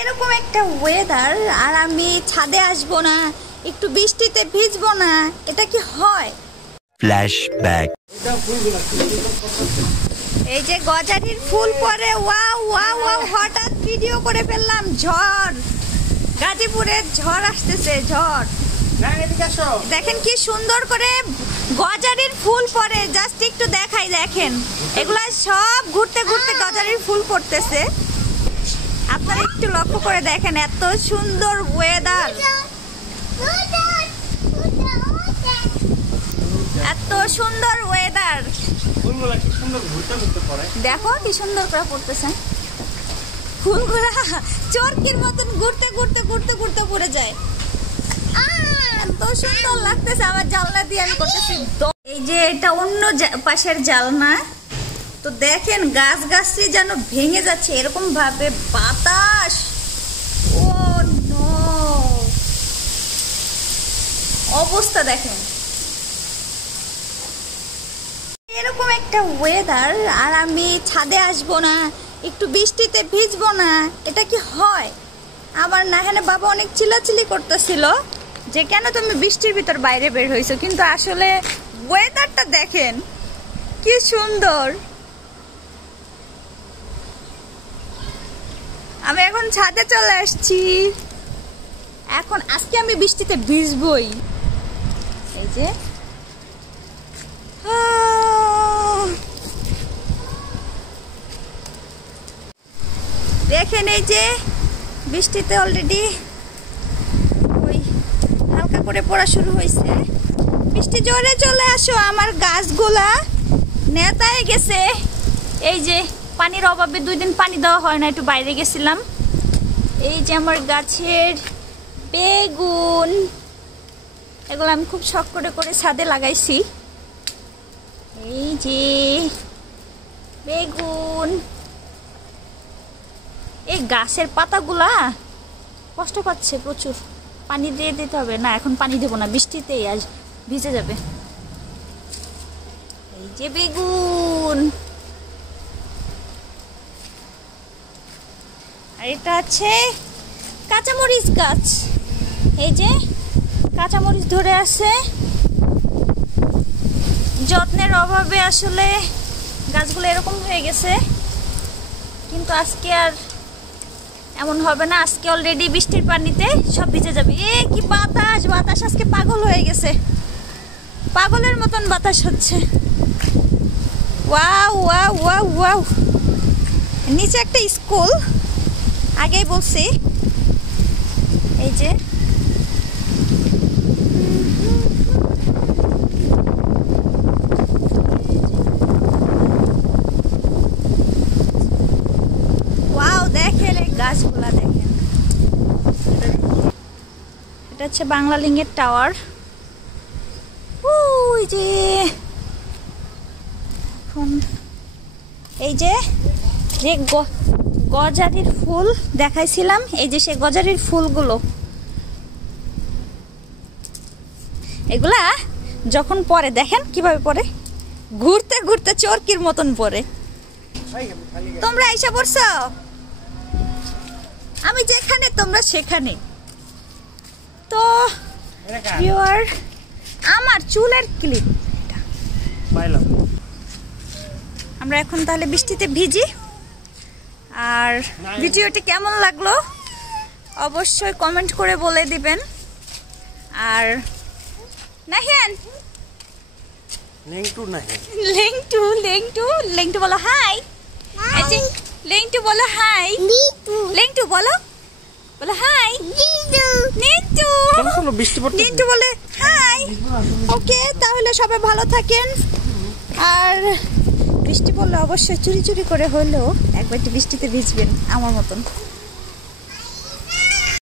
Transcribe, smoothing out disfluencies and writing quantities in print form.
এরকম একটা ওয়েদার আর আমি ছাদে আসবো না, একটু বৃষ্টিতে ভিজবো না, এটা কি হয়? ফ্ল্যাশব্যাক। এই যে গজারির ফুল পরে ওয়াও ওয়াও ওয়াও, হঠাৎ ভিডিও করে ফেললাম। ঝড়, গাজীপুরের ঝড় আসতেছে, ঝড়। দেখেন কি সুন্দর করে গজারির ফুল পরে, জাস্ট একটু দেখাই। দেখেন এগুলা সব ঘুরতে ঘুরতে গজারির ফুল পড়তেছে। আপনারা একটু লক্ষ্য করে দেখেন, এত সুন্দর ওয়েদার, এত সুন্দর ওয়েদার। দেখো কি সুন্দর করে পড়তেছে ফুলগুলা, চরকির মতন ঘুরতে ঘুরতে ঘুরতে ঘুরতে পড়ে যায়। এত সুন্দর লাগতেছে। আমার জানলা দিয়ে আমি করতেছি। এই যে এটা অন্য পাশের জানলা, তো দেখেন গাছ গাছটি যেন ভেঙে যাচ্ছে এরকম ভাবে বাতাস। ও নো, অবস্থা দেখেন। এরকম একটা ওয়েদার আর আমি ছাদে আসবো না, একটু বৃষ্টিতে ভিজবো না, এটা কি হয়? আমার নাহানে বাবা অনেক চিল্লাচিল্লি করতেছিল যে কেন তুমি বৃষ্টির ভিতর বাইরে বের হইছো, কিন্তু আসলে ওয়েদারটা দেখেন কি সুন্দর। আমি এখন ছাদে চলে আসছি। এখন আজকে আমি বৃষ্টিতে ভিজবই। এই যে দেখেন, এই যে বৃষ্টিতে অলরেডি ওই হালকা করে পড়া শুরু হয়েছে। বৃষ্টি জোরে চলে আসো, আমার গাছগুলা নেতায় গেছে। এই যে পানির অভাবে 2 দিন পানি দেওয়া হয় না, একটু বাইরে গেছিলাম। এই যে আমার গাছের বেগুন, এগুলো আমি খুব শখ করে করে ছাদে লাগাইছি। এই যে বেগুন, এই গাছের পাতাগুলা কষ্ট পাচ্ছে প্রচুর, পানি দিয়ে দিতে হবে। না এখন পানি দেবো না, বৃষ্টিতেই আজ ভিজে যাবে। এই যে বেগুন, আর এটা আছে কাঁচামরিচ গাছ। এই যে কাঁচামরিচ ধরে আছে। যত্নের অভাবে আসলে গাছগুলো এরকম হয়ে গেছে, কিন্তু আজকে আর এমন হবে না। আজকে অলরেডি বৃষ্টির পানিতে সব ভিজে যাবে। এ কি বাতাস, বাতাস আজকে পাগল হয়ে গেছে, পাগলের মতন বাতাস হচ্ছে। Wow wow wow wow. নিচে একটা স্কুল, আগেই বলছি। এই যে ওয়াও, দেখেন এই গাছগুলা দেখেন। এটা হচ্ছে বাংলা লিঙ্গের টাওয়ার। ওই যে এই যে গজারির ফুল দেখাইছিলাম, এই যে সেই গজারির ফুলগুলো, এগুলা যখন পরে দেখেন কিভাবে পরে, ঘুরতে ঘুরতে চরকির মতন পরে। তোমরা আইসা পড়ছো, আমি যেখানে তোমরা সেখানে। তো আমার চুলের ক্লিপ, আমরা এখন তাহলে বৃষ্টিতে ভিজি। আর ভিডিওটি কেমন লাগলো অবশ্যই কমেন্ট করে বলে দিবেন। আর নাহিয়ান লেংটু বলো হাই। লেংটু বলো হাই। লেংটু বলো হাই। নিন্টু বলে হাই। ওকে, তাহলে সবাই ভালো থাকেন। আর বৃষ্টি পড়লে অবশ্যই চুরি চুরি করে হলেও একবার বৃষ্টিতে ভিজবেন আমার মতন।